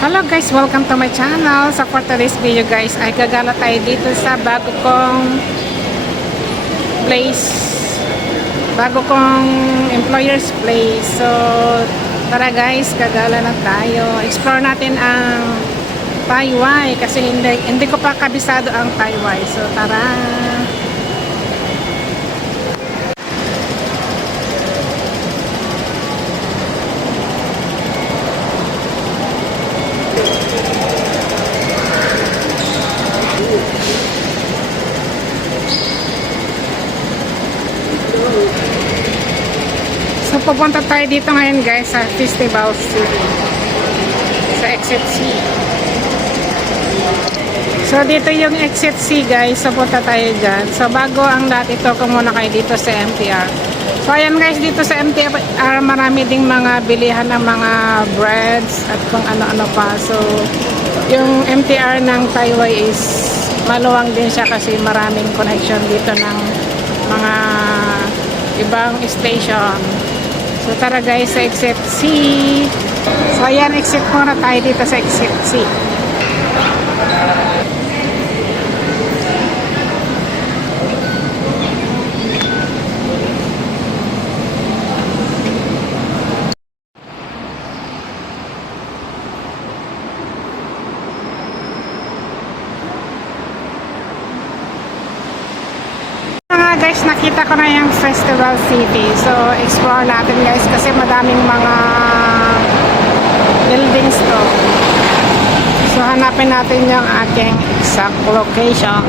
Hello guys, welcome to my channel. So for today's video guys, ay gagala tayo dito sa bago kong place, bago kong employer's place. So tara guys, gagala na tayo. Explore natin ang Taiwai kasi hindi ko pa kabisado ang Taiwai. So tara. So pupunta tayo dito ngayon guys sa Festival City, sa Exit C. So dito yung Exit C guys, so punta tayo dyan. So bago ang lahat ito, kung muna kayo dito sa MTR. So ayan guys, dito sa MTR marami ding mga bilihan ng mga breads at kung ano-ano pa. So yung MTR ng Taiwan is maluwang din siya kasi maraming connection dito ng mga ibang station. So tara guys sa Exit C. So ayan, exit muna tayo dito sa Exit C. Guys, nakita ko na yung Festival City. So, explore natin guys kasi madaming mga buildings to. So, hanapin natin yung ating exact location.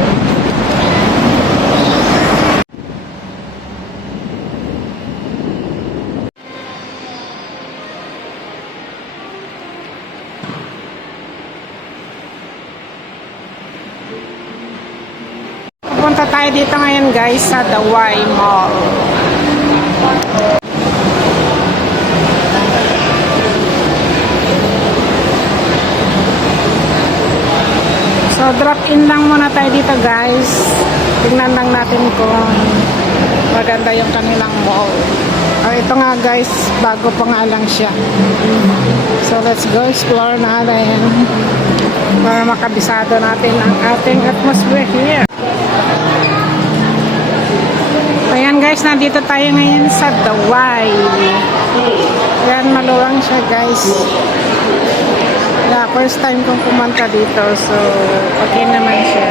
Punta tayo dito ngayon guys sa Dawai Mall. So drop in lang muna tayo dito guys. Tingnan lang natin kung maganda yung kanilang mall. Ito nga guys, bago pa nga lang siya. So let's go explore natin para makabisado natin ang ating atmosphere here. Ayan guys, nandito tayo ngayon sa Dawai. Ayan, maluwang siya guys. First time kong pumunta dito, so okay naman siya.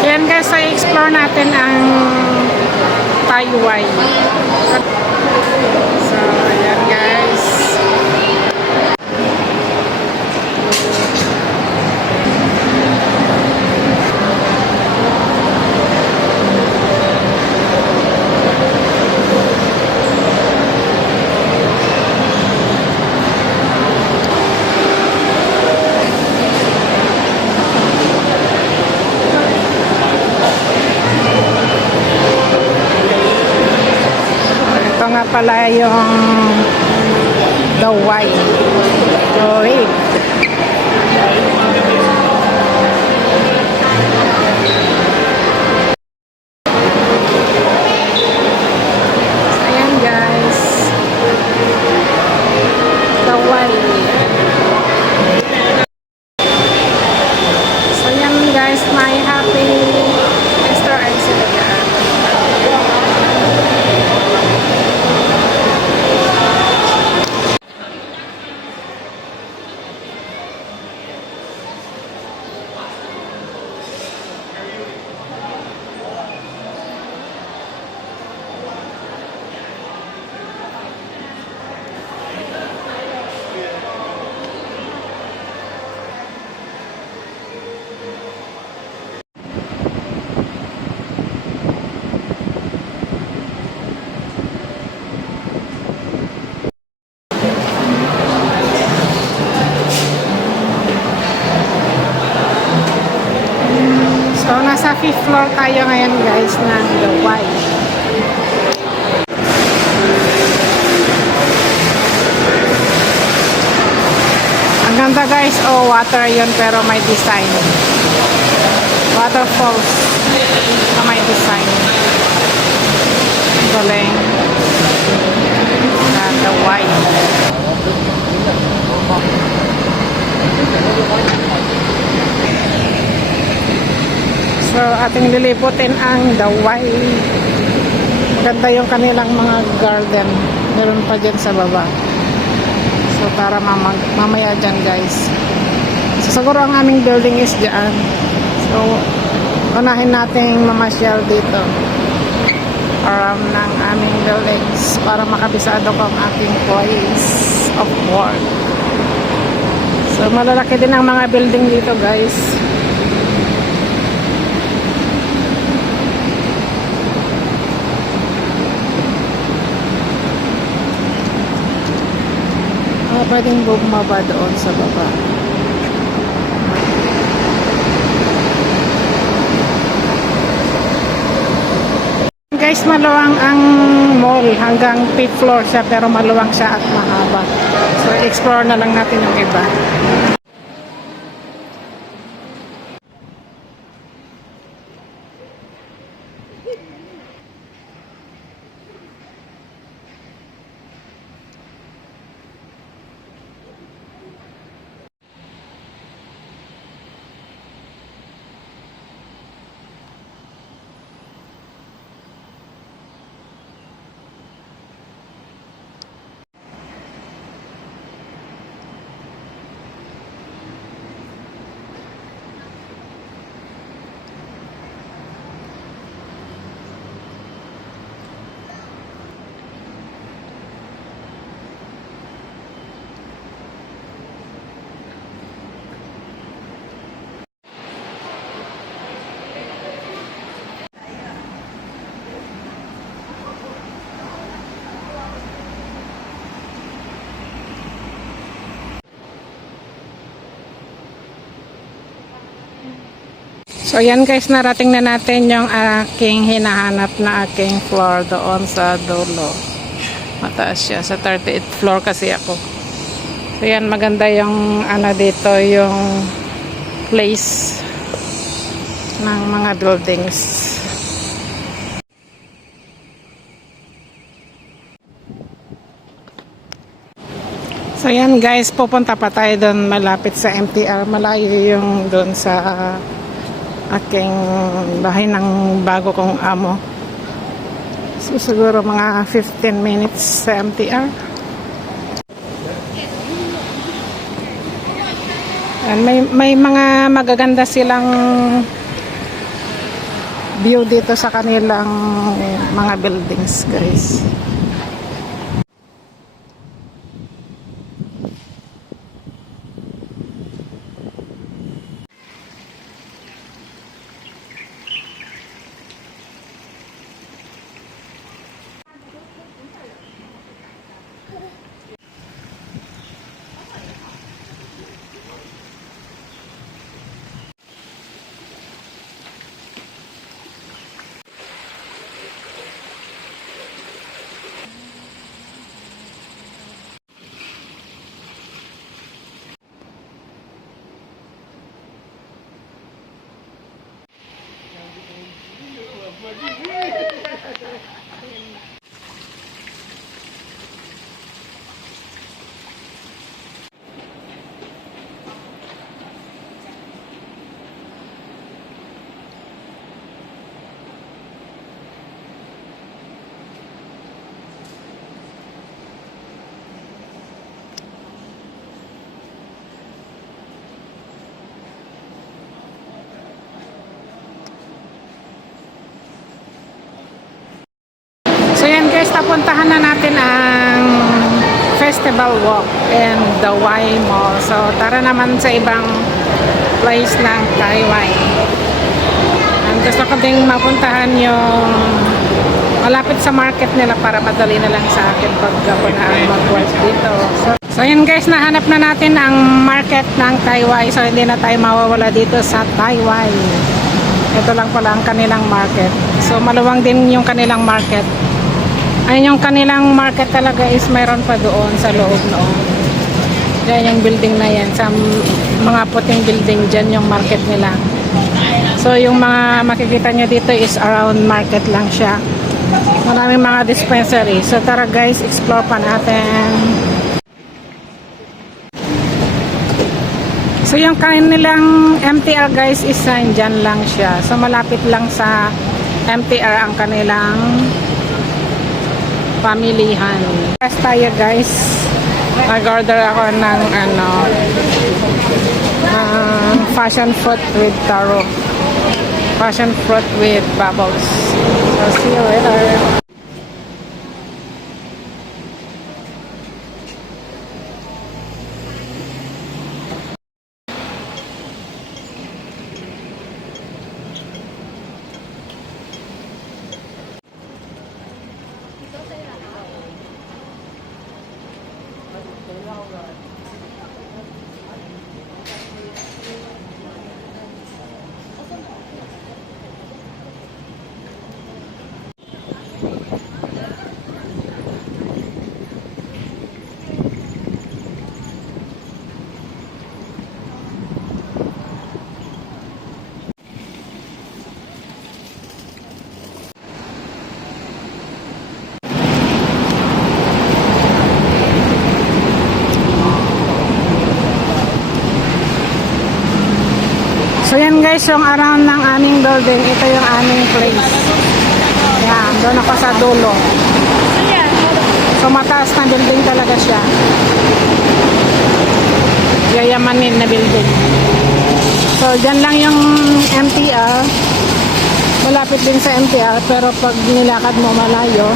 Ayan guys, so explore natin ang Taiwai. So, ayan guys. Nga pala yung Dawai Lake. Ayan guys, Dawai. So ayan guys, may happy Easter egg sila. So, nasa 5th floor tayo ngayon guys ng Dawai. Ganda guys, oh water yun pero may design. Waterfalls na may design. Galing. Na the white. So ating liliputin ang Daway. Ganda yung kanilang mga garden. Meron pa dyan sa baba. So para mamaya dyan guys. So siguro ang aming building is dyan. So unahin nating mamasyal dito around ng aming buildings para makabisado ko ang aking place of work. So malalaki din ang mga building dito guys. Pwedeng bumaba doon sa baba. Guys, maluwang ang mall. Hanggang 5th floor siya pero maluwang siya at mahaba. So explore na lang natin yung iba. So yan guys, narating na natin yung aking hinahanap na aking floor doon sa dulo. Mataas siya, sa 38th floor kasi ako. So yan, maganda yung dito, yung place ng mga buildings. So yan guys, pupunta pa tayo doon malapit sa MTR. Malayo yung doon sa aking bahay ng bago kong amo. So siguro mga 15 minutes sa MTR. And may mga magaganda silang view dito sa kanilang mga buildings guys. Guys, napuntahan na natin ang Festival Walk and the Y Mall. So, tara naman sa ibang place ng Taiwan. And gusto ko ding mapuntahan yung malapit sa market nila para madali na lang sa akin pag ako na mag-work dito. So, yun guys, nahanap na natin ang market ng Taiwan. So, hindi na tayo mawawala dito sa Taiwan. Ito lang pala ang kanilang market. So, maluwang din yung kanilang market. Ayun yung kanilang market talaga is mayroon pa doon sa loob noon. Yan yung building na yan. Sa mga puting building, dyan yung market nila. So, yung mga makikita nyo dito is around market lang siya. Maraming mga dispensary. So, tara guys, explore pa natin. So, yung kanilang MTR guys is dyan lang siya. So, malapit lang sa MTR ang kanilang pamilihan. Yes, tayo guys. Nag-order ako ng passion fruit with taro. Passion fruit with bubbles. So, see you later. So yan guys, yung around ng aming building, ito yung aming place. Yan, doon ako sa dulo. So mataas na building talaga siya. Yayamanin na building. So dyan lang yung MTR. Malapit din sa MTR, pero pag nilakad mo malayo.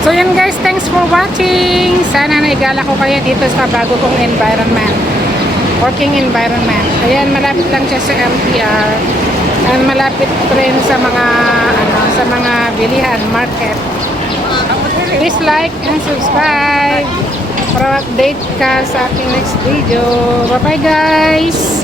So yun guys, thanks for watching. Sana naigala ko kayo dito sa bago kong environment. Working environment. Ayan, malapit lang siya sa MTR. And malapit rin sa mga bilihan, market. Please like and subscribe para update ka sa ating next video. Bye bye guys!